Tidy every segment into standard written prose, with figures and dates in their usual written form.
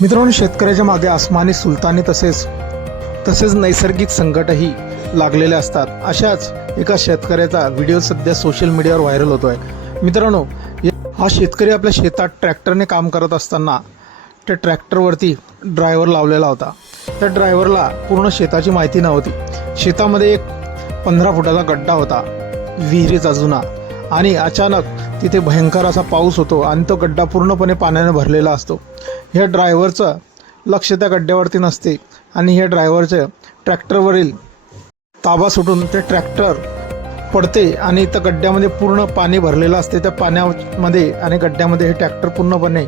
मित्रांनो, शेतकऱ्याच्या मागे आसमानी सुलतानी तसेच नैसर्गिक संकटही लागलेले असतात। अशाच एका शेतकऱ्याचा व्हिडिओ सध्या सोशल मीडियावर व्हायरल होतोय। मित्रांनो, हा शेतकरी आपल्या शेतात ट्रॅक्टरने काम करत असताना त्या ट्रॅक्टरवरती ड्रायव्हर लावलेला होता। त्या ड्रायव्हरला पूर्ण शेताची माहिती नव्हती। शेतामध्ये एक 15 फुटाचा गड्डा होता, विहिरीचा जुना, आणि अचानक तिथे भयंकर असा पाऊस होतो आणि तो गड्डा पूर्णपणे पाण्याने भरलेला असतो। ह्या ड्रायव्हरचं लक्ष त्या गड्ड्यावरती नसते आणि ह्या ड्रायव्हरचं ट्रॅक्टरवरील ताबा सुटून ते ट्रॅक्टर पडते आणि त्या गड्ड्यामध्ये पूर्ण पाणी भरलेलं असते। त्या पाण्यामध्ये आणि गड्ड्यामध्ये हे ट्रॅक्टर पूर्णपणे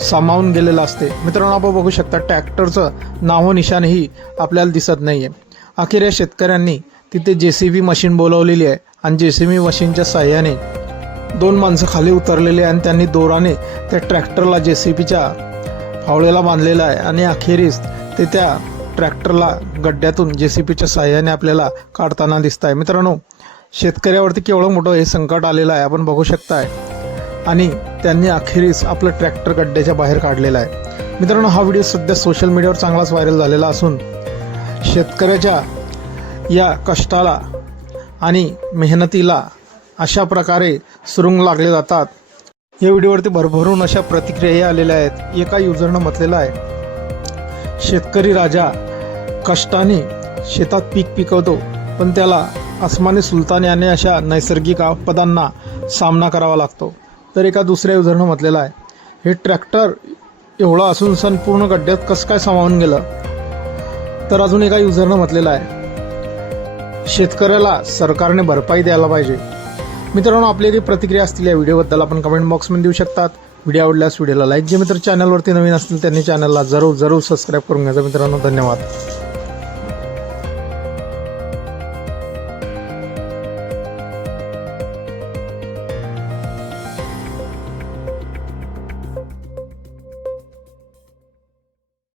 सामावून गेलेलं असते। मित्रांनो, आपण बघू शकता ट्रॅक्टरचं नाव निशाणही आपल्याला दिसत नाहीये। अखेर या शेतकऱ्यांनी तिथे JCB मशीन बोलवलेली आहे आणि JCB मशीनच्या साहाय्याने 2 माणसं खाली उतरलेले आणि त्यांनी दोराने त्या ट्रॅक्टरला JCBच्या फावळेला बांधलेला आहे आणि अखेरीस ते त्या ट्रॅक्टरला गड्ड्यातून JCBच्या साहाय्याने आपल्याला काढताना दिसत आहे। मित्रांनो, शेतकऱ्यावरती केवढं मोठं हे संकट आलेलं आहे आपण बघू शकताय आणि त्यांनी अखेरीस आपलं ट्रॅक्टर गड्ड्याच्या बाहेर काढलेला आहे। मित्रांनो, हा व्हिडिओ सध्या सोशल मीडियावर चांगलाच व्हायरल झालेला असून शेतकऱ्याच्या या कष्टाला आणि मेहनतीला अशा प्रकारे सुरुंग लागले जातात। या व्हिडिओवरती भरभरून अशा प्रतिक्रियाही आलेल्या आहेत। एका युजरनं म्हटलेलं आहे, शेतकरी राजा कष्टाने शेतात पीक पिकवतो, पण त्याला आसमानी सुलतानी आणि अशा नैसर्गिक आपदांना सामना करावा लागतो। तर एका दुसऱ्या युजरनं म्हटलेलं आहे, हे ट्रॅक्टर एवढं असून संपूर्ण गड्ड्यात कसं काय सामावून गेलं। तर अजून एका युजरनं म्हटलेलं आहे, शेतकऱ्याला सरकारने भरपाई द्यायला पाहिजे। मित्रांनो, आपली काही प्रतिक्रिया असतील या व्हिडिओबद्दल आपण कमेंट बॉक्समध्ये देऊ शकतात। व्हिडिओ आवडल्यास व्हिडिओला लाईक, जे मित्र चॅनलवरती नवीन असतील त्यांनी चॅनलला जरूर सबस्क्राईब करून घ्यायचं। मित्रांनो, धन्यवाद।